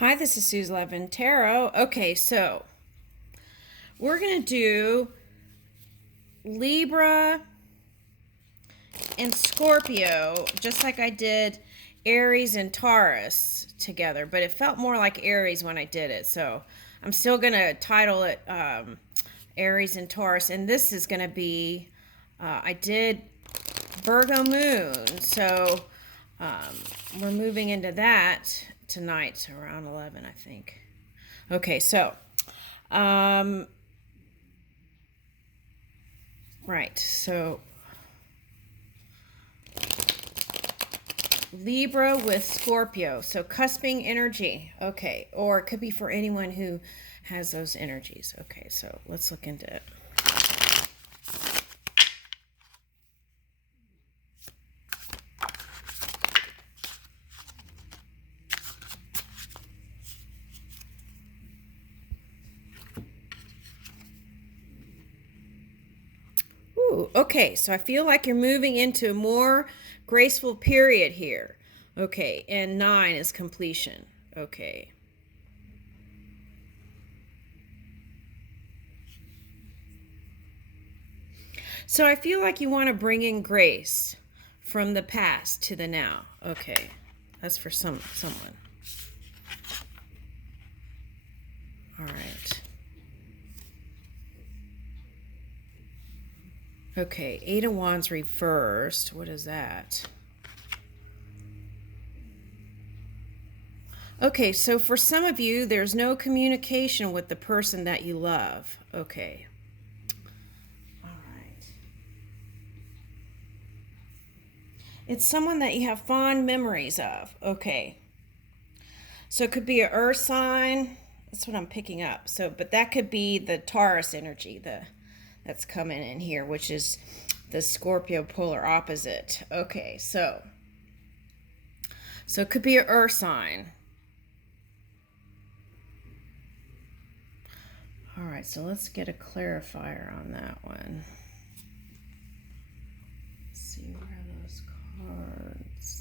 Hi, this is Suze Levin Tarot. Okay, so we're going to do Libra and Scorpio, just like I did Aries and Taurus together, but it felt more like Aries when I did it. So I'm still going to title it Aries and Taurus, and this is going to be, I did Virgo Moon, so we're moving into that tonight around 11, I think. Okay, so right, so Libra with Scorpio, so cusping energy. Okay, or it could be for anyone who has those energies. Okay, so let's look into it. Ooh, okay, so I feel like you're moving into a more graceful period here. Okay, and 9 is completion. Okay. So I feel like you want to bring in grace from the past to the now. Okay. That's for someone. All right. Okay, 8 of Wands reversed. What is that? Okay, so for some of you, there's no communication with the person that you love. Okay. All right. It's someone that you have fond memories of. Okay. So it could be an earth sign. That's what I'm picking up. So, but that could be the Taurus energy, that's coming in here, which is the Scorpio polar opposite. Okay, so it could be an earth sign. All right, so let's get a clarifier on that one. Let's see, where are those cards?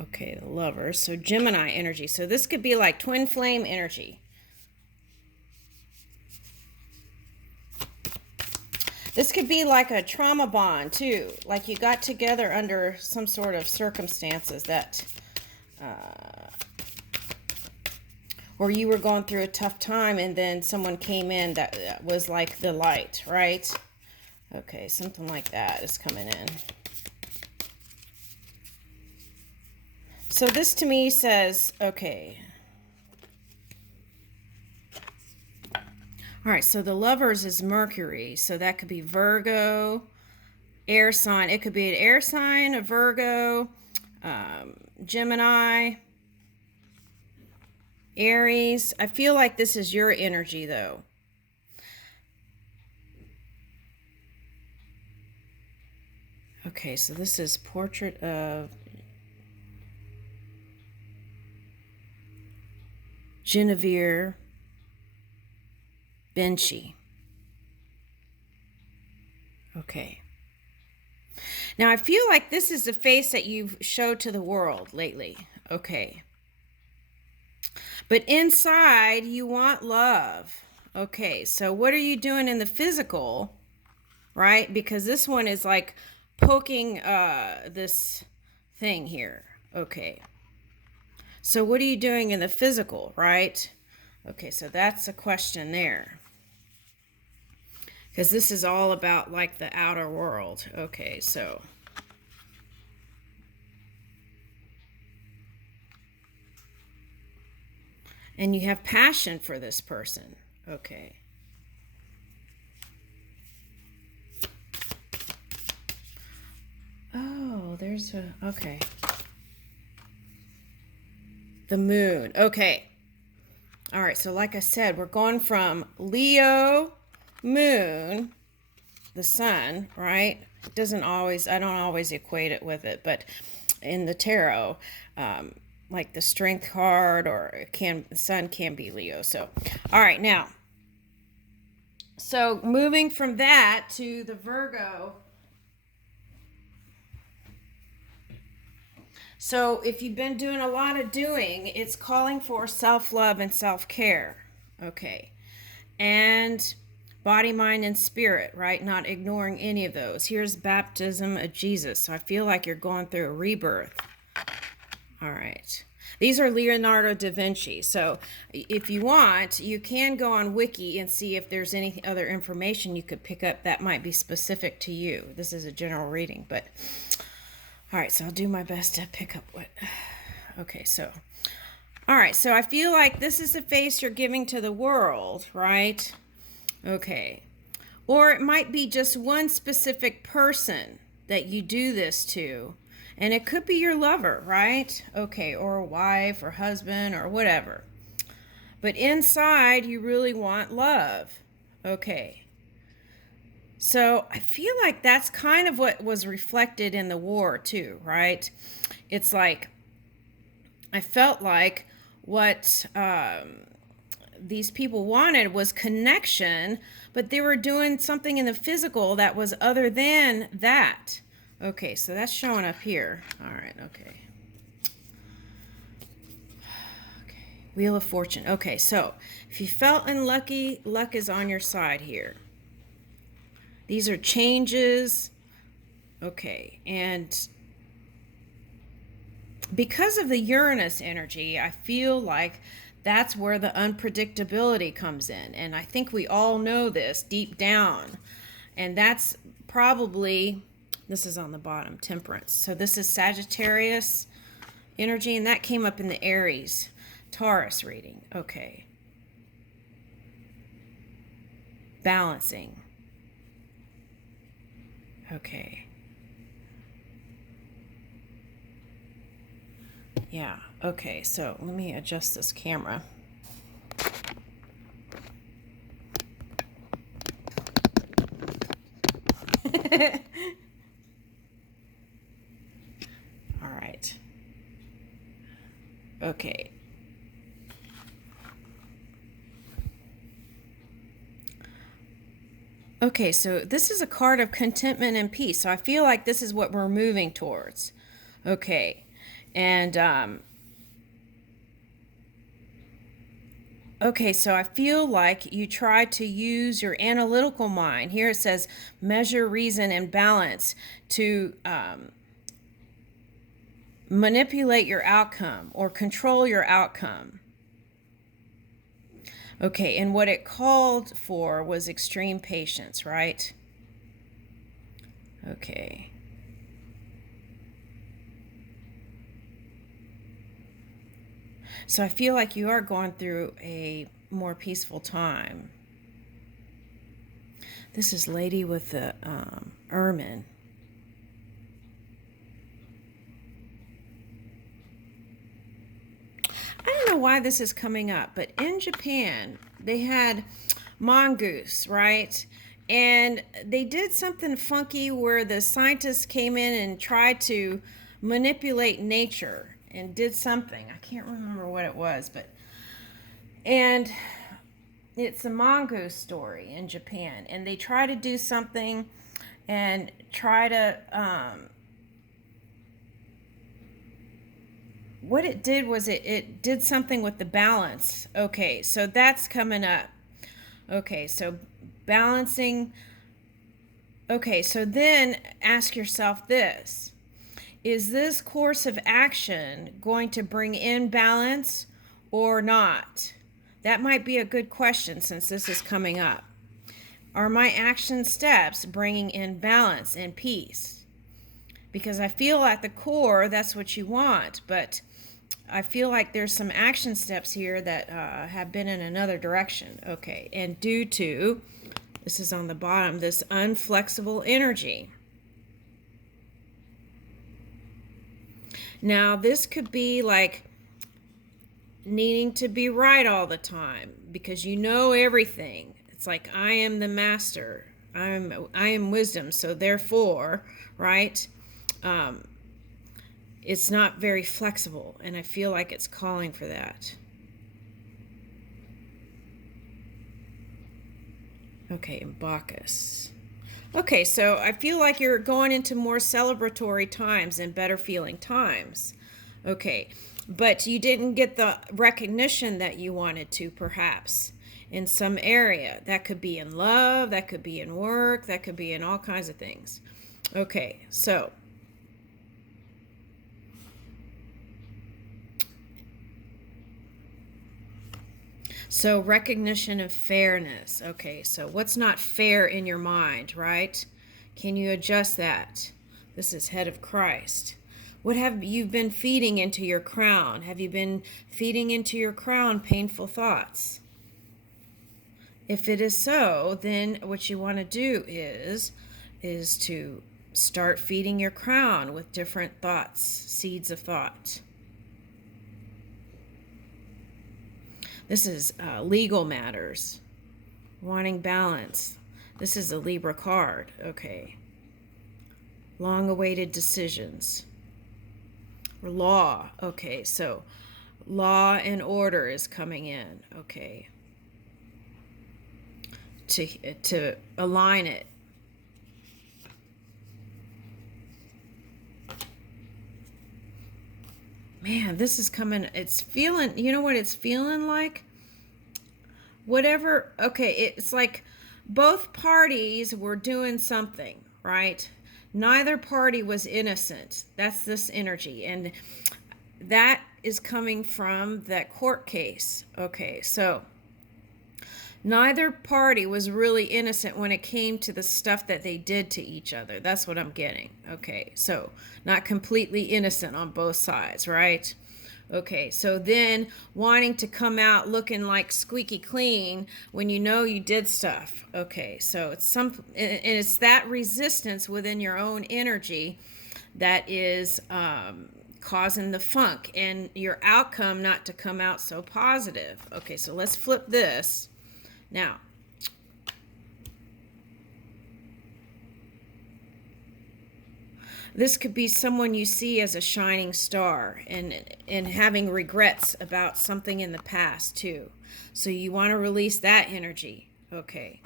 Okay, the Lovers. So Gemini energy. So this could be like twin flame energy. This could be like a trauma bond too. Like you got together under some sort of circumstances that, or you were going through a tough time and then someone came in that was like the light, right? Okay, something like that is coming in. So this to me says, okay. All right, so the Lovers is Mercury. So that could be Virgo, air sign. It could be an air sign, a Virgo, Gemini, Aries. I feel like this is your energy, though. Okay, so this is Portrait of Genevieve Benchy. Okay. Now, I feel like this is the face that you've showed to the world lately. Okay. But inside, you want love. Okay, so what are you doing in the physical, right? Because this one is like poking this thing here. Okay. So what are you doing in the physical, right? Okay, so that's a question there. Because this is all about like the outer world. Okay, so. And you have passion for this person. Okay. Oh, there's a, okay. The moon. Okay. All right, so like I said, we're going from Leo moon the sun, right? It doesn't always, I don't always equate it with it, but in the tarot, like the strength card, or the sun can be Leo. So, all right, now, so moving from that to the Virgo. So if you've been doing a lot of doing, it's calling for self-love and self-care. Okay. And body, mind, and spirit, right? Not ignoring any of those. Here's baptism of Jesus. So I feel like you're going through a rebirth. All right. These are Leonardo da Vinci. So if you want, you can go on Wiki and see if there's any other information you could pick up that might be specific to you. This is a general reading, but all right, so I'll do my best to pick up what. Okay, so. All right, so I feel like this is the face you're giving to the world, right? Okay. Or it might be just one specific person that you do this to. And it could be your lover, right? Okay, or a wife or husband or whatever. But inside, you really want love. Okay. So I feel like that's kind of what was reflected in the war too, right? It's like, I felt like what these people wanted was connection, but they were doing something in the physical that was other than that. Okay, so that's showing up here. All right, okay. Okay, Wheel of Fortune. Okay, so if you felt unlucky, luck is on your side here. These are changes. Okay, and because of the Uranus energy, I feel like that's where the unpredictability comes in. And I think we all know this deep down. And that's probably, this is on the bottom, Temperance. So this is Sagittarius energy, and that came up in the Aries, Taurus reading. Okay. Balancing. Okay. Yeah, okay, so let me adjust this camera. All right. Okay. Okay, so this is a card of contentment and peace. So I feel like this is what we're moving towards. Okay. And, okay, so I feel like you try to use your analytical mind. Here it says measure, reason, and balance to manipulate your outcome or control your outcome. Okay, and what it called for was extreme patience, right? Okay. So I feel like you are going through a more peaceful time. This is Lady with the ermine. I don't know why this is coming up, but in Japan, they had mongoose, right? And they did something funky where the scientists came in and tried to manipulate nature and did something. I can't remember what it was, but and it's a mongoose story in Japan, and they try to do something and try to what it did was it did something with the balance. Okay, so that's coming up. Okay, so balancing. Okay, so then ask yourself this. Is this course of action going to bring in balance or not? That might be a good question since this is coming up. Are my action steps bringing in balance and peace? Because I feel at the core that's what you want, but I feel like there's some action steps here that have been in another direction. Okay, and due to, this is on the bottom, this unflexible energy. Now, this could be like needing to be right all the time because you know everything. It's like, I am the master. I am wisdom, so therefore, right? It's not very flexible, and I feel like it's calling for that. Okay, and Bacchus. Okay, so I feel like you're going into more celebratory times and better feeling times. Okay, but you didn't get the recognition that you wanted to, perhaps, in some area. That could be in love, that could be in work, that could be in all kinds of things. Okay, so recognition of fairness. Okay, so what's not fair in your mind, right? Can you adjust that? This is head of Christ. What have you been feeding into your crown? Have you been feeding into your crown painful thoughts? If it is so, then what you want to do is to start feeding your crown with different thoughts, seeds of thought. This is legal matters, wanting balance. This is a Libra card, okay. Long-awaited decisions. Law, okay, so law and order is coming in, okay. To align it. Man, this is coming, it's feeling, you know what it's feeling like? Whatever, okay, it's like both parties were doing something, right? Neither party was innocent. That's this energy. And that is coming from that court case. Okay, so neither party was really innocent when it came to the stuff that they did to each other. That's what I'm getting. Okay, so not completely innocent on both sides, right? Okay, so then wanting to come out looking like squeaky clean when you know you did stuff. Okay, so it's and it's that resistance within your own energy that is causing the funk and your outcome not to come out so positive. Okay, so let's flip this. Now, this could be someone you see as a shining star and having regrets about something in the past too. So you want to release that energy. Okay.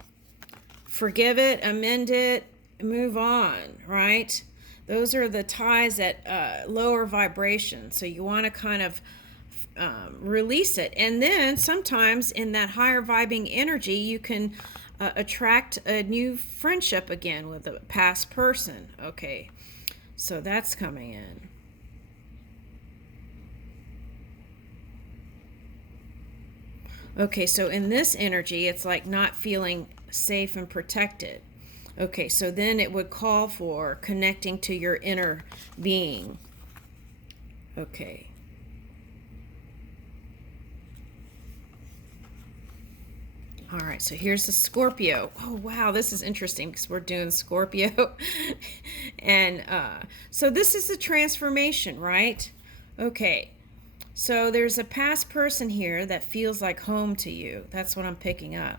Forgive it, amend it, move on, right? Those are the ties at lower vibration. So you want to kind of release it. And then sometimes in that higher vibing energy, you can attract a new friendship again with a past person. Okay. So that's coming in. Okay, so in this energy, it's like not feeling safe and protected. Okay, so then it would call for connecting to your inner being. Okay. All right, so here's the Scorpio. Oh, wow, this is interesting because we're doing Scorpio. And so this is the transformation, right? Okay, so there's a past person here that feels like home to you. That's what I'm picking up.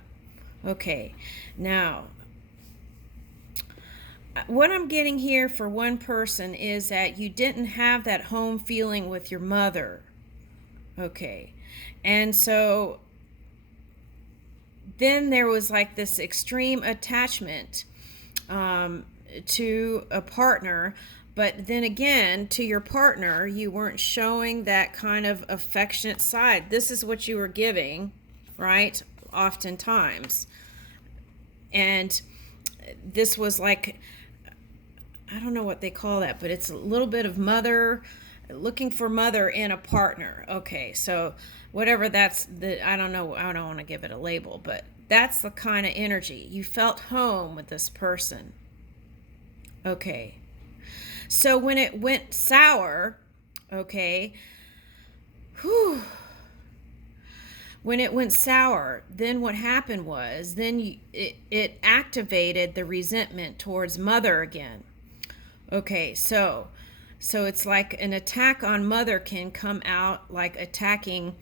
Okay, now, what I'm getting here for one person is that you didn't have that home feeling with your mother. Okay, and so then there was like this extreme attachment to a partner, but then again, to your partner, you weren't showing that kind of affectionate side. This is what you were giving, right? Oftentimes. And this was like, I don't know what they call that, but it's a little bit of mother, looking for mother in a partner. Okay, so whatever that's I don't know, I don't want to give it a label, but that's the kind of energy. You felt home with this person. Okay. So when it went sour, okay, when it went sour, then what happened was, then it activated the resentment towards mother again. Okay, so it's like an attack on mother can come out like attacking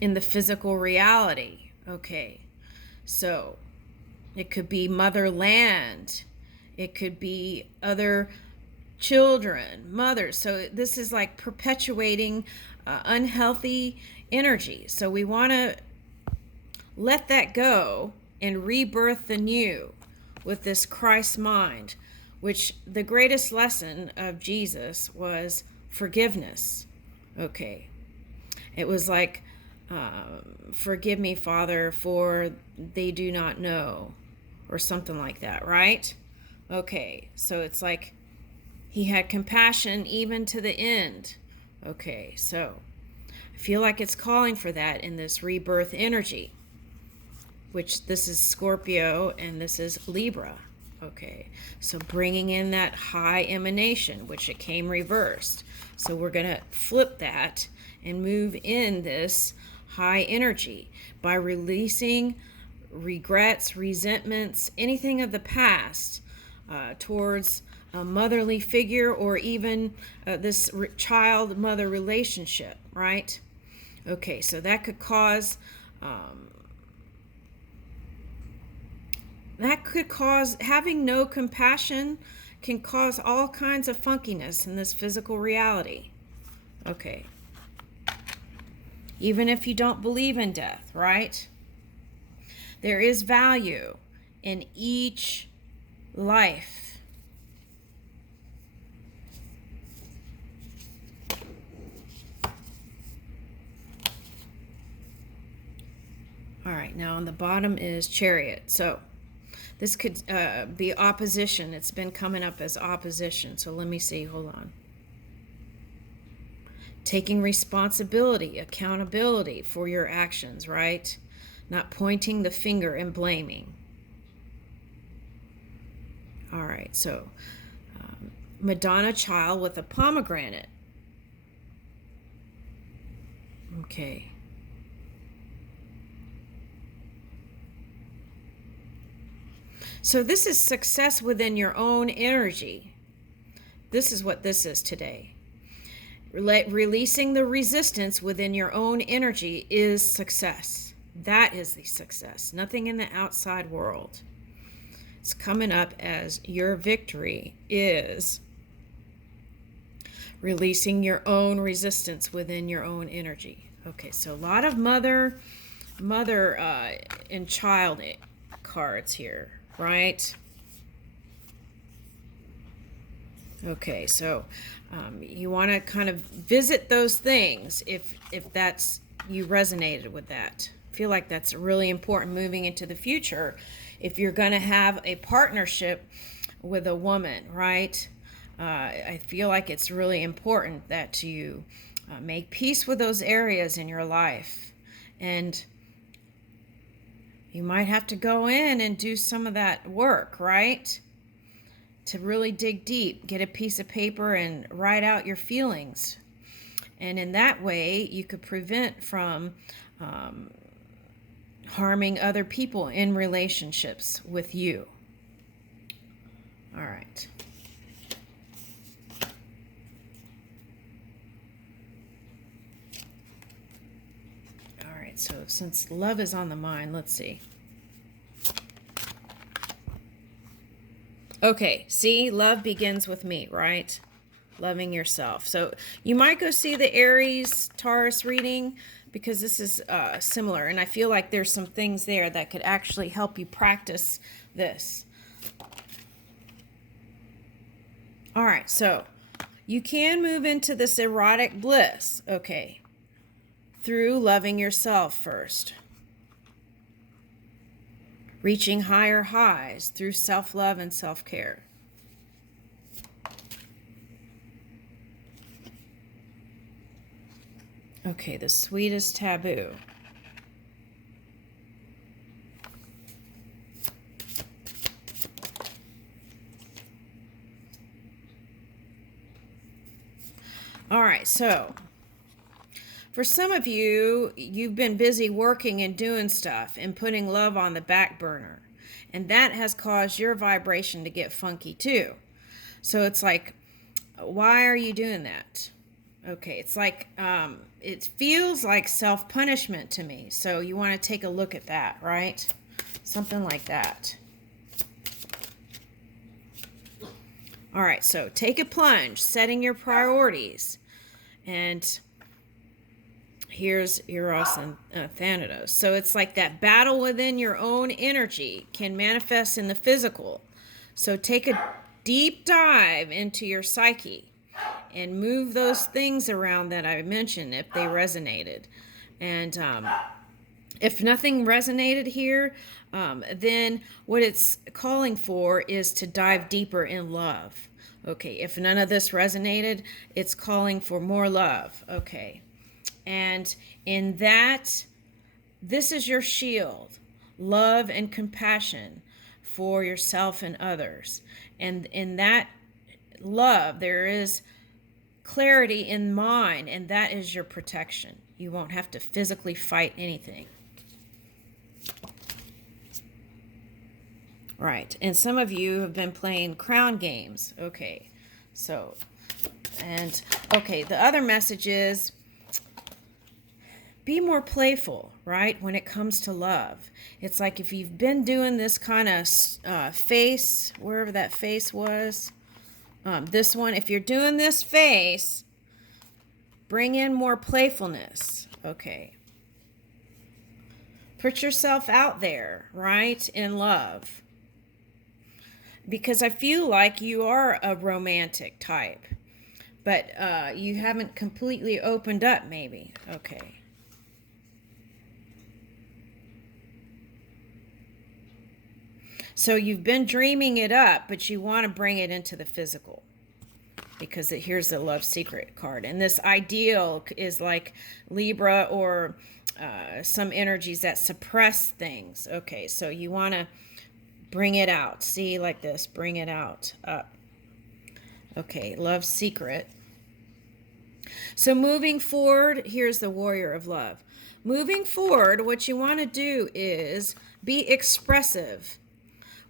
in the physical reality. Okay, So it could be motherland. It could be other children, mothers. So this is like perpetuating unhealthy energy. So we want to let that go and rebirth the new with this Christ mind, which the greatest lesson of Jesus was forgiveness. Okay. It was like, forgive me, Father, for they do not know, or something like that, right? Okay, so it's like he had compassion even to the end. Okay, so I feel like it's calling for that in this rebirth energy, which this is Scorpio and this is Libra. Okay, so bringing in that high emanation, which it came reversed. So we're going to flip that and move in this high energy by releasing regrets, resentments, anything of the past towards a motherly figure, or even this child-mother relationship, right? Okay, so that could cause having no compassion can cause all kinds of funkiness in this physical reality. Okay. Even if you don't believe in death, right? There is value in each life. All right, now on the bottom is Chariot. So this could be opposition. It's been coming up as opposition. So let me see. Hold on. Taking responsibility, accountability for your actions, right? Not pointing the finger and blaming. All right, so Madonna child with a pomegranate. Okay. So this is success within your own energy. This is what this is today. Releasing the resistance within your own energy is success. That is the success. Nothing in the outside world. It's coming up as your victory is releasing your own resistance within your own energy. Okay, so a lot of mother and child cards here, right? Okay, so you want to kind of visit those things if that's you resonated with that. I feel like that's really important moving into the future. If you're going to have a partnership with a woman, right? I feel like it's really important that you make peace with those areas in your life. And you might have to go in and do some of that work, right? To really dig deep, get a piece of paper and write out your feelings. And in that way, you could prevent from harming other people in relationships with you. All right. All right, so since love is on the mind, let's see. Okay, see, love begins with me, right? Loving yourself. So you might go see the Aries Taurus reading because this is similar, and I feel like there's some things there that could actually help you practice this. All right, so you can move into this erotic bliss, okay, through loving yourself first. Reaching higher highs through self-love and self-care. Okay, the sweetest taboo. All right, so for some of you, you've been busy working and doing stuff and putting love on the back burner. And that has caused your vibration to get funky too. So it's like, why are you doing that? Okay, it's like, it feels like self-punishment to me. So you want to take a look at that, right? Something like that. All right, so take a plunge, setting your priorities. And here's Eros and Thanatos. So it's like that battle within your own energy can manifest in the physical. So take a deep dive into your psyche and move those things around that I mentioned if they resonated. And if nothing resonated here, then what it's calling for is to dive deeper in love. Okay, if none of this resonated, it's calling for more love. Okay, and in that, this is your shield, love and compassion for yourself and others. And in that love, there is clarity in mind, and that is your protection. You won't have to physically fight anything. Right, and some of you have been playing crown games. Okay, so, and okay, the other message is be more playful, right, when it comes to love. It's like if you've been doing this kind of face, wherever that face was, this one, if you're doing this face, bring in more playfulness. Okay. Put yourself out there, right, in love. Because I feel like you are a romantic type, but you haven't completely opened up, maybe. Okay. So you've been dreaming it up, but you want to bring it into the physical. Because here's the love secret card. And this ideal is like Libra or some energies that suppress things. Okay, so you want to bring it out. See, like this. Bring it out. Up. Okay, love secret. So moving forward, here's the warrior of love. Moving forward, what you want to do is be expressive.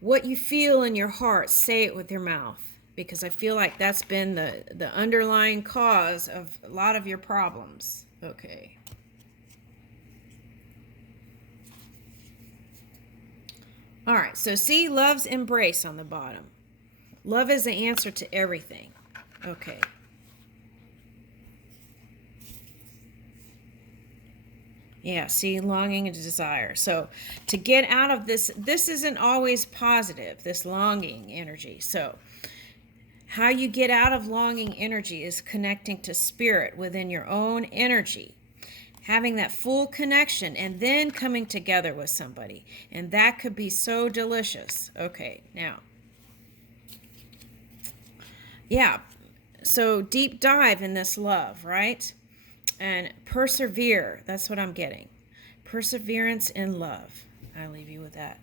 What you feel in your heart, say it with your mouth. Because I feel like that's been the underlying cause of a lot of your problems. Okay. All right, so see love's embrace on the bottom. Love is the answer to everything. Okay. Yeah, see, longing and desire. So to get out of this isn't always positive, this longing energy. So how you get out of longing energy is connecting to spirit within your own energy. Having that full connection and then coming together with somebody. And that could be so delicious. Okay, now. Yeah, so deep dive in this love, right? And persevere. That's what I'm getting. Perseverance in love. I'll leave you with that.